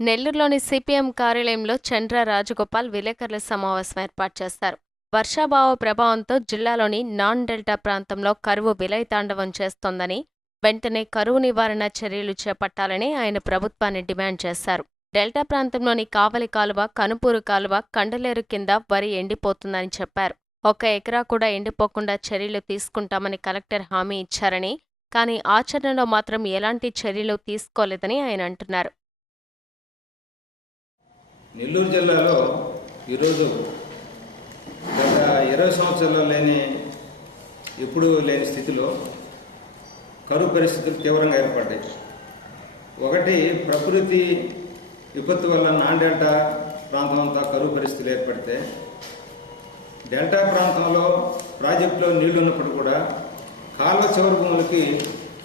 నెల్లూరులోని సిపిఎం కార్యాలయంలో చండ్ర రాజగోపాల్ విలేకరుల సమావేశం ఏర్పాటు చేశారు. వర్షాభావ ప్రభావంతో జిల్లాలోని నాన్ డెల్టా ప్రాంతంలో కరువు విలయతాండవం చేస్తోందని, వెంటనే కరువు నివారణ చర్యలు చేపట్టాలని ఆయన ప్రభుత్వాన్ని డిమాండ్ చేశారు. డెల్టా ప్రాంతంలోని కావలి కాలువ, కనుపూరు కాలువ, కండలేరు కింద వరి ఎండిపోతుందని చెప్పారు. 1 ఎకరా కూడా ఎండిపోకుండా చర్యలు తీసుకుంటామని కలెక్టర్ హామీ ఇచ్చారని, కానీ ఆచరణలో మాత్రం ఎలాంటి చర్యలు తీసుకోలేదని ఆయన అంటున్నారు. నెల్లూరు జిల్లాలో ఈరోజు గత 20 సంవత్సరాల్లో ఎప్పుడూ లేని స్థితిలో కరువు పరిస్థితులు తీవ్రంగా ఏర్పడ్డాయి. ఒకటి, ప్రకృతి విపత్తు వల్ల నాన్ డెల్టా ప్రాంతం అంతా కరువు పరిస్థితులు ఏర్పడితే, డెల్టా ప్రాంతంలో ప్రాజెక్టులో నీళ్లు ఉన్నప్పుడు కూడా కాలువ చివరి భూములకి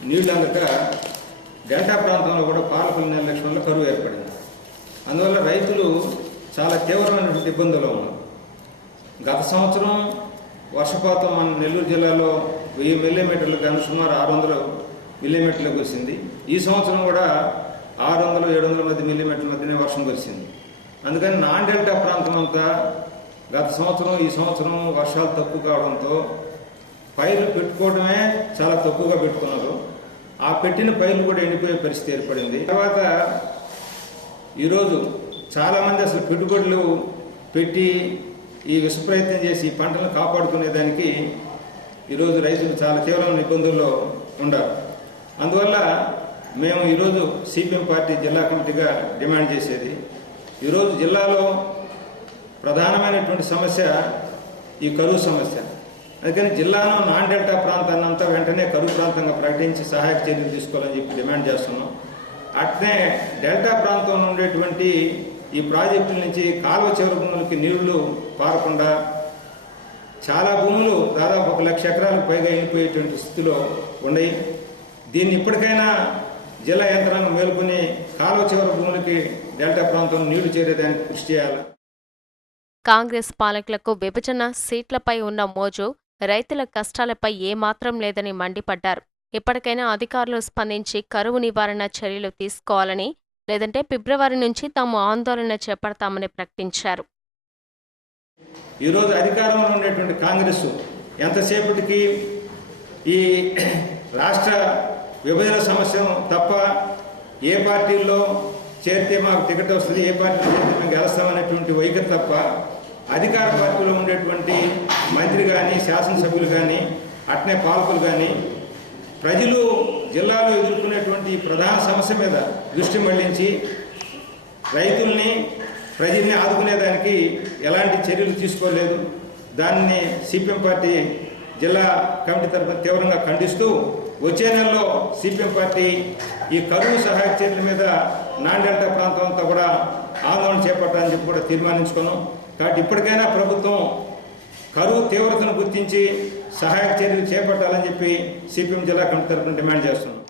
నీళ్లు అందక డెల్టా ప్రాంతంలో కూడా పాలకుల నిర్లక్ష్యంలో కరువు ఏర్పడింది. అందువల్ల రైతులు చాలా తీవ్రమైనటువంటి ఇబ్బందులు ఉన్నారు. గత సంవత్సరం వర్షపాతం మన నెల్లూరు జిల్లాలో 1000 మిల్లీమీటర్లు కానీ సుమారు 600 మిల్లీమీటర్లు కురిసింది. ఈ సంవత్సరం కూడా 600-700 మధ్య మిల్లీమీటర్ల మధ్యనే వర్షం కురిసింది. అందుకని నాన్ డెల్టా ప్రాంతం అంతా గత సంవత్సరం ఈ సంవత్సరం వర్షాలు తక్కువ కావడంతో పైర్లు పెట్టుకోవడమే చాలా తక్కువగా పెట్టుకున్నారు. ఆ పెట్టిన పైర్లు కూడా ఎండిపోయే పరిస్థితి ఏర్పడింది. తర్వాత ఈరోజు చాలామంది అసలు పెట్టుబడులు పెట్టి ఈ విష ప్రయత్నం చేసి ఈ పంటలను కాపాడుకునేదానికి ఈరోజు రైతులు చాలా తీవ్రమైన ఇబ్బందుల్లో ఉన్నారు. అందువల్ల మేము ఈరోజు సిపిఎం పార్టీ జిల్లా కమిటీగా డిమాండ్ చేసేది, ఈరోజు జిల్లాలో ప్రధానమైనటువంటి సమస్య ఈ కరువు సమస్య. అందుకని జిల్లాలో నాన్ డెల్టా ప్రాంతాన్ని అంతా వెంటనే కరువు ప్రాంతంగా ప్రకటించి సహాయక చర్యలు తీసుకోవాలని చెప్పి డిమాండ్ చేస్తున్నాం. అట్నే డెల్టా ప్రాంతంలో ఉండేటువంటి ఈ ప్రాజెక్టుల నుంచి కాలువ చివరి భూములకి నీళ్లు పారకుండా చాలా భూములు దాదాపు 1 లక్ష ఎకరాలకు పైగా వెళ్ళిపోయేటువంటి స్థితిలో ఉన్నాయి. దీన్ని ఇప్పటికైనా జిల్లా యంత్రాంగం మేలుకొని కాలువ చివరి భూములకి డెల్టా ప్రాంతంలో నీళ్లు చేరేదానికి కృషి చేయాలి. కాంగ్రెస్ పాలకులకు విభజన సీట్లపై ఉన్న మోజు రైతుల కష్టాలపై ఏమాత్రం లేదని మండిపడ్డారు. ఇప్పటికైనా అధికారులు స్పందించి కరువు నివారణ చర్యలు తీసుకోవాలని, లేదంటే ఫిబ్రవరి నుంచి తాము ఆందోళన చేపడతామని ప్రకటించారు. ఈరోజు అధికారంలో ఉండేటువంటి కాంగ్రెస్ ఎంతసేపటికి ఈ రాష్ట్ర విభజన సమస్యను తప్ప, ఏ పార్టీల్లో చేరితే మాకు టికెట్ వస్తుంది, ఏ పార్టీలో చేరితే మేము గెలుస్తామనేటువంటి వైఖరి తప్ప, అధికార పార్టీలో ఉండేటువంటి మంత్రి కానీ శాసనసభ్యులు కానీ అట్నే పాలకులు కానీ ప్రజలు జిల్లాలో ఎదుర్కొనేటువంటి ప్రధాన సమస్య మీద దృష్టి మళ్లించి రైతుల్ని ప్రజల్ని ఆదుకునేదానికి ఎలాంటి చర్యలు తీసుకోలేదు. దాన్ని సిపిఎం పార్టీ జిల్లా కమిటీ తరఫున తీవ్రంగా ఖండిస్తూ వచ్చే నెలలో సిపిఎం పార్టీ ఈ కరువు సహాయక చర్యల మీద నాన్ డెల్టా ప్రాంతం అంతా కూడా ఆందోళన చేపట్టాలని చెప్పి కూడా తీర్మానించుకున్నాం. కాబట్టి ఇప్పటికైనా ప్రభుత్వం కరువు తీవ్రతను గుర్తించి సహాయక చర్యలు చేపట్టాలని చెప్పి సిపిఎం జిల్లా కమిటీ తరఫున డిమాండ్ చేస్తున్నాం.